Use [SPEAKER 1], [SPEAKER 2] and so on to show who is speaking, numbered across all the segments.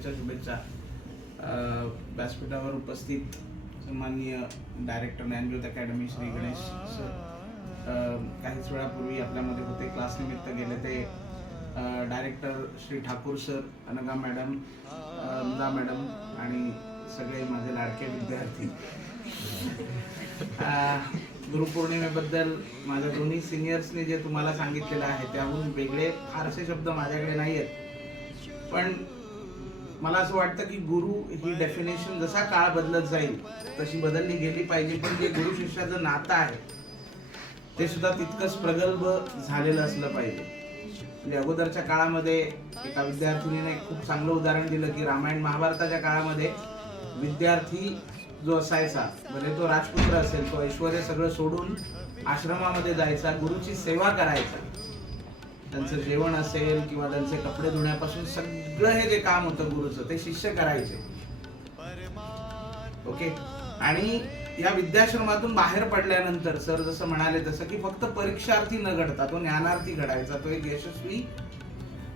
[SPEAKER 1] पौर्णिमेच्या शुभेच्छा. व्यासपीठावर उपस्थित सन्माननीय director Gyanjyot academy Shri Ganesh sir काहीच वेळापूर्वी आपल्यामध्ये होते क्लास निमित्त गेले ते. Director Shri Thakur sir Anaga madam अं, मॅडम आणि सगळे माझे लाडके विद्यार्थी. गुरुपौर्णिमेबद्दल माझ्या दोन्ही सिनियर्सने जे तुम्हाला सांगितलेलं आहे त्याहून वेगळे फारसे शब्द माझ्याकडे नाही आहेत पण मला असं वाटतं की गुरु ही डेफिनेशन जसा काळ बदलत जाईल तशी बदलली गेली पाहिजे. पण जे गुरु शिष्याचं नातं आहे ते सुद्धा तितकंच प्रगल्भ झालेलं असलं पाहिजे. म्हणजे अगोदरच्या काळामध्ये एका विद्यार्थिनीने एक खूप चांगलं उदाहरण दिलं की रामायण महाभारताच्या काळामध्ये विद्यार्थी जो असायचा म्हणजे तो राजपुत्र असेल तो ऐश्वर सगळं सोडून आश्रमामध्ये जायचा गुरुची सेवा करायचा. त्यांचं जेवण असेल किंवा त्यांचे कपडे धुण्यापासून सगळं हे जे काम होतं गुरुचं ते शिष्य करायचे. ओके? आणि या विद्याश्रमातून बाहेर पडल्यानंतर सर जसं म्हणाले तसं की फक्त परीक्षार्थी न घडता तो ज्ञानार्थी घडायचा तो एक यशस्वी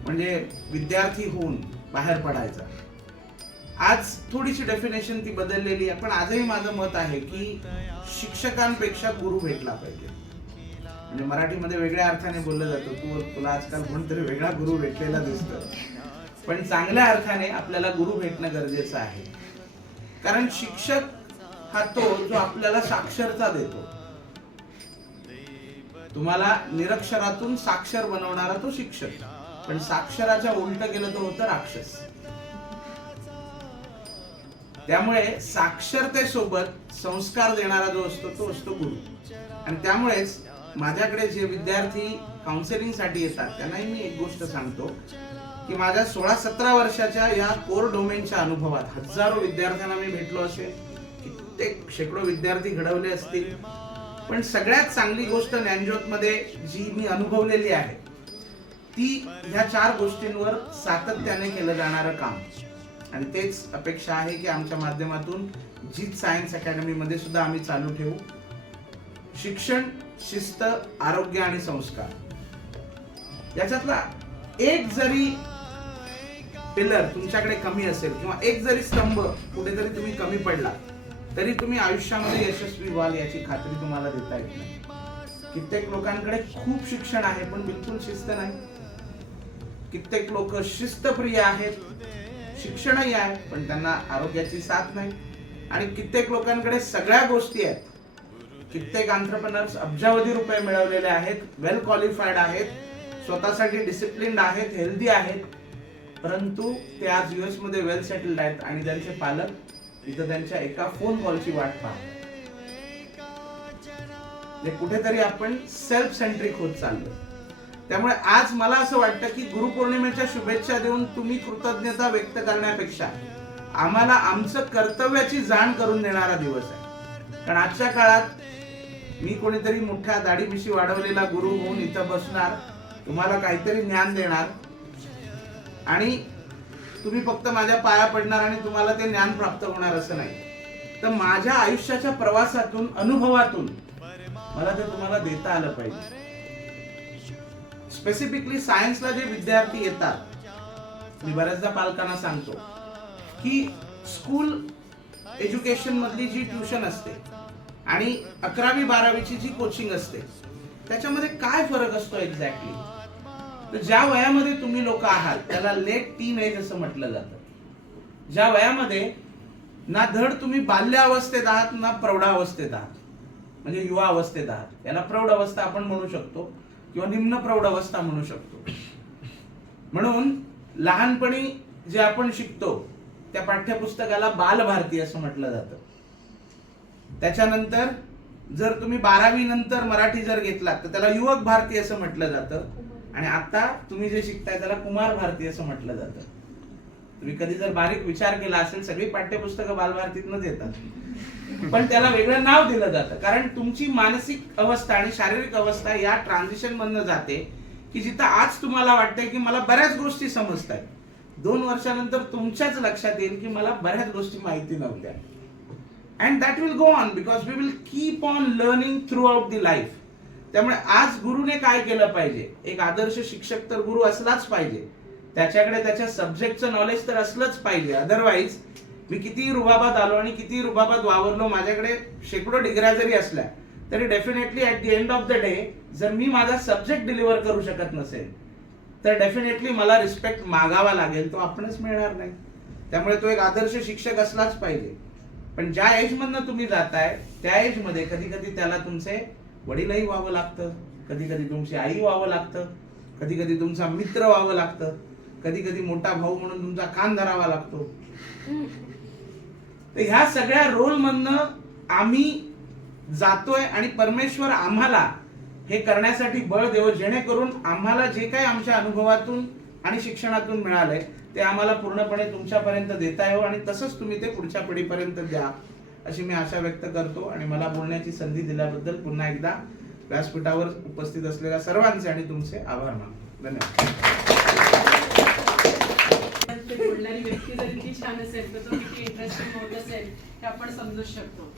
[SPEAKER 1] म्हणजे विद्यार्थी होऊन बाहेर पडायचा. आज थोडीशी डेफिनेशन ती बदललेली आहे पण आजही माझं मत आहे की शिक्षकांपेक्षा गुरु भेटला पाहिजे. म्हणजे मराठीमध्ये वेगळ्या अर्थाने बोललं जातं. तू तुला आजकाल कोणतरी वेगळा गुरु भेटलेला दिसतो पण चांगल्या अर्थाने आपल्याला गुरु भेटणं गरजेचं आहे. कारण शिक्षक हा तो जो आपल्याला साक्षरता देतो. तुम्हाला निरक्षरातून साक्षर बनवणारा तो शिक्षक. पण साक्षराच्या उलट गेलं तो होतं राक्षस. त्यामुळे साक्षरतेसोबत संस्कार देणारा जो असतो तो असतो गुरु. आणि त्यामुळेच माझ्याकडे जे विद्यार्थी काउन्सिलिंगसाठी येतात त्यांनाही मी एक गोष्ट सांगतो की माझ्या सोळा सतरा वर्षाच्या या कोर डोमेनच्या अनुभवात हजारो विद्यार्थ्यांना मी भेटलो असेल. कित्येक शेकडो विद्यार्थी घडवले असतील. पण सगळ्यात चांगली गोष्ट ज्ञानज्योत मध्ये जी मी अनुभवलेली आहे ती ह्या चार गोष्टींवर सातत्याने केलं जाणारं काम. आणि तेच अपेक्षा आहे की आमच्या माध्यमातून जीत सायन्स अकॅडमी मध्ये सुद्धा आम्ही चालू ठेवू. शिक्षण शिस्त आरोग्य आणि संस्कार. याच्यातला एक जरी पिलर तुमच्याकडे कमी असेल किंवा एक जरी स्तंभ कुठेतरी तुम्ही कमी पडला तरी तुम्ही आयुष्यामध्ये यशस्वी व्हाल याची खात्री तुम्हाला देता येत नाही. कित्येक लोकांकडे खूप शिक्षण आहे पण बिलकुल शिस्त नाही. कित्येक लोक शिस्तप्रिय आहेत शिक्षणही आहे पण त्यांना आरोग्याची साथ नाही. आणि कित्येक लोकांकडे सगळ्या गोष्टी आहेत कित्येक आंतरप्रनर्स अब्जावधी रुपये मिळवलेले आहेत वेल क्वालिफाईड आहेत स्वतःसाठी डिसिप्लिन्ड आहेत हेल्दी आहेत परंतु ते आज युएसमध्ये वेल सेटल्ड आहेत आणि त्यांचे पालक इथं त्यांच्या एका फोन कॉलची वाट पाहतात. म्हणजे कुठेतरी आपण सेल्फ सेंट्रिक होत चाललो त्यामुळे आज मला असं वाटतं की गुरुपौर्णिमेच्या शुभेच्छा देऊन तुम्ही कृतज्ञता व्यक्त करण्यापेक्षा आम्हाला आमचं कर्तव्याची जाण करून देणारा दिवस आहे. कारण आजच्या काळात मी कोणीतरी मोठ्या दाढी मिशी वाढवलेला गुरु होऊन इथं बसणार तुम्हाला काहीतरी ज्ञान देणार. आणि तुम्ही फक्त माझ्या पाया पडणार आणि तुम्हाला ते ज्ञान प्राप्त होणार असं नाही. तर माझ्या आयुष्याच्या प्रवासातून अनुभवातून मला ते तुम्हाला देता आलं पाहिजे. स्पेसिफिकली सायन्सला जे विद्यार्थी येतात मी बऱ्याचदा पालकांना सांगतो की स्कूल एज्युकेशन मधली जी ट्युशन असते आणि अकरावी बारावीची जी कोचिंग असते त्याच्यामध्ये काय फरक असतो एक्झॅक्टली तर ज्या वयामध्ये तुम्ही लोक आहात त्याला लेट टीन एज असं म्हटलं जातं. ज्या वयामध्ये ना धड तुम्ही बाल्य अवस्थेत आहात ना प्रौढावस्थेत आहात म्हणजे युवा अवस्थेत आहात याला प्रौढ अवस्था आपण म्हणू शकतो किंवा निम्न प्रौढ अवस्था म्हणू शकतो. म्हणून लहानपणी जे आपण शिकतो त्या पाठ्यपुस्तकाला बालभारती असं म्हटलं जातं. त्याच्यानंतर जर तुम्ही बारावी नंतर मराठी जर घेतलात तर त्याला युवक भारती असं म्हटलं जातं. आणि आता तुम्ही जे शिकताय त्याला कुमार भारती असं म्हटलं जातं. तुम्ही कधी जर बारीक विचार केला असेल सगळी पाठ्यपुस्तकं बालभारतीतनंच येतात. पण त्याला वेगळं नाव दिलं जातं. कारण तुमची मानसिक अवस्था आणि शारीरिक अवस्था या ट्रान्झिशन मधनं जाते की जिथं आज तुम्हाला वाटतंय की मला बऱ्याच गोष्टी समजत आहेत दोन वर्षानंतर तुमच्याच लक्षात येईल की मला बऱ्याच गोष्टी माहिती नव्हत्या. And that will go on because we will keep on learning throughout the life त्यामुळे आज गुरुने काय केलं पाहिजे? एक आदर्श शिक्षक तर गुरु असलाच पाहिजे. त्याच्याकडे त्याच्या सब्जेक्टचं नॉलेज तर असलंच पाहिजे. अदरवाईज मी किती रुबाबात आलो आणि किती रुबाबात वावरलो माझ्याकडे शेकडो डिग्र्या जरी असल्या तरी definitely at the end of the day जर मी माझा सब्जेक्ट डिलिव्हर करू शकत नसेल तर डेफिनेटली मला रिस्पेक्ट मागावा लागेल. तो आपणच मिळणार नाही. त्यामुळे तो एक आदर्श शिक्षक असलाच पाहिजे. पण ज्या एज मधनं तुम्ही जाताय त्या एजमध्ये कधी कधी त्याला तुमचे वडीलही व्हावं लागतं. कधी कधी तुमची आई व्हावं लागतं. कधी कधी तुमचा मित्र व्हावं लागतं. कधी कधी मोठा भाऊ म्हणून तुमचा कान धरावा लागतो. तर ह्या सगळ्या रोल मधनं आम्ही जातोय आणि परमेश्वर आम्हाला हे करण्यासाठी बळ देव जेणेकरून आम्हाला जे काही आमच्या अनुभवातून आणि शिक्षणातून मिळालंय ते आम्हाला पूर्णपणे तुमच्यापर्यंत देता येऊ आणि तसंच तुम्ही ते पुढच्या पिढीपर्यंत द्या अशी मी आशा व्यक्त करतो. आणि मला बोलण्याची संधी दिल्याबद्दल पुन्हा एकदा व्यासपीठावर उपस्थित असलेल्या सर्वांचे आणि तुमचे आभार मानतो. धन्यवाद.
[SPEAKER 2] बोलणारी व्यक्ती जर इतकी छान असेल तर तो किती इंटरेस्टिंग होत असेल हे आपण समजू शकतो.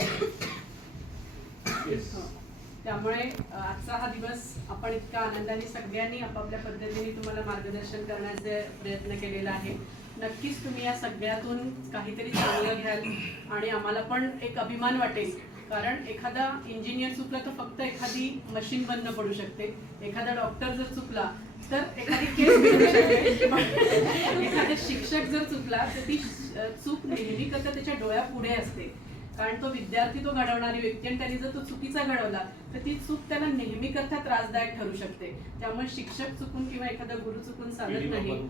[SPEAKER 2] हो. त्यामुळे आजचा हा दिवस आपण इतका आनंदाने सगळ्यांनी आपापल्या पद्धतीने तुम्हाला मार्गदर्शन करण्याचे प्रयत्न केलेला आहे. नक्कीच तुम्ही या सगळ्यातून काहीतरी चांगलं घ्याल आणि आम्हाला पण एक अभिमान वाटेल. कारण एखादा इंजिनियर चुकला तर फक्त एखादी मशीन बंद पडू शकते. एखादा डॉक्टर जर चुकला तर एखादी केस एखादा शिक्षक जर चुकला तर ती चूक नेहमी करता त्याच्या डोळ्यापुढे असते. कारण तो विद्यार्थी तो घडवणारी व्यक्ती आणि त्याने जर तो चुकीचा घडवला तर ती चूक त्याला नेहमी करता त्रासदायक ठरू शकते. त्यामुळे शिक्षक चुकून किंवा एखादा गुरु चुकून चालत नाही.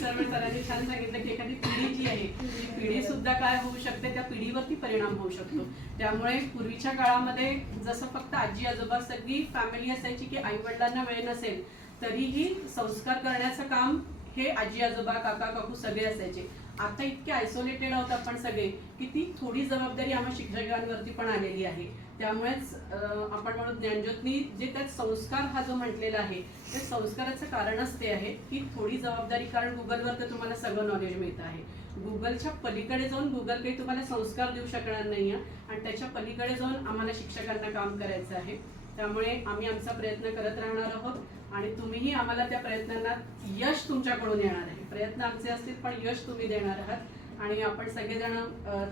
[SPEAKER 2] सर्व सरांनी छान सांगितलं की एखादी पिढी जी आहे ती पिढी सुद्धा काय होऊ शकते? त्या पिढीवरती परिणाम होऊ शकतो. त्यामुळे पूर्वीच्या काळामध्ये जसं फक्त आजी आजोबा सगळी फॅमिली असायची की आई वडिलांना वेळ नसेल तरीही संस्कार करण्याचं काम हे आजी आजोबा काका काकू सगळे असायचे. आता इतके आयसोलेटेड आहोत आपण सगळे की ती थोडी जबाबदारी आम्हा शिक्षकांवरती पण आलेली आहे. त्यामुळेच आपण म्हणू ज्ञानज्योतनी जे त्यात संस्कार हा जो म्हटलेला आहे ते संस्काराचं कारणच ते आहे की थोडी जबाबदारी कारण गुगलवर तर तुम्हाला सगळं नॉलेज मिळतं आहे. गुगलच्या पलीकडे जाऊन गुगल काही तुम्हाला संस्कार देऊ शकणार नाही आणि त्याच्या पलीकडे जाऊन आम्हाला शिक्षकांना काम करायचं आहे. त्यामुळे आम्ही आमचा प्रयत्न करत राहणार आहोत आणि तुम्हीही आम्हाला त्या प्रयत्नांना यश तुमच्याकडून येणार आहे. प्रयत्न आमचे असतील पण यश तुम्ही देणार आहात. आणि आपण सगळेजण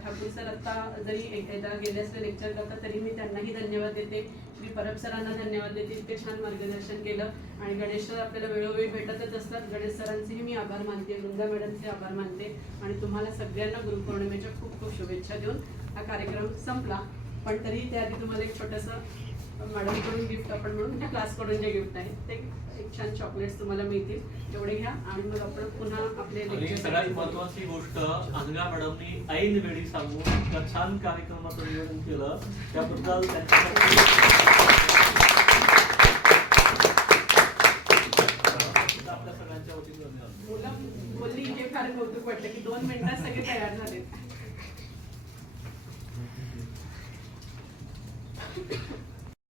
[SPEAKER 2] ठाकूर सर आत्ता जरी एकदा गेले असले लेक्चर करता तरी मी त्यांनाही धन्यवाद देते. मी परब सरांना धन्यवाद देते. इतके छान मार्गदर्शन केलं. आणि गणेश सर आपल्याला वेळोवेळी भेटतच असतात. गणेश सरांचेही मी आभार मानते. वृंदा मॅडमचे आभार मानते. आणि तुम्हाला सगळ्यांना गुरुपौर्णिमेच्या खूप खूप शुभेच्छा देऊन हा कार्यक्रम संपला. पण तरी त्याआधी तुम्हाला एक छोटंसं मॅडमकडून गिफ्ट आपण म्हणून क्लासकडून जे गिफ्ट आहे ते एक छान चॉकलेट्स तुम्हाला मिळतील. तेवढे घ्या आणि मग आपण पुन्हा आपले
[SPEAKER 3] सगळ्यात महत्वाची गोष्ट अंगा मॅडमनी ऐन वेळी सांगून त्या छान कार्यक्रमाचं नियोजन केलं. त्याबद्दल आपल्या सगळ्यांच्या वतीने
[SPEAKER 2] बोलली हे फार कौतुक वाटलं की दोन मिनिटात सगळे तयार झाले.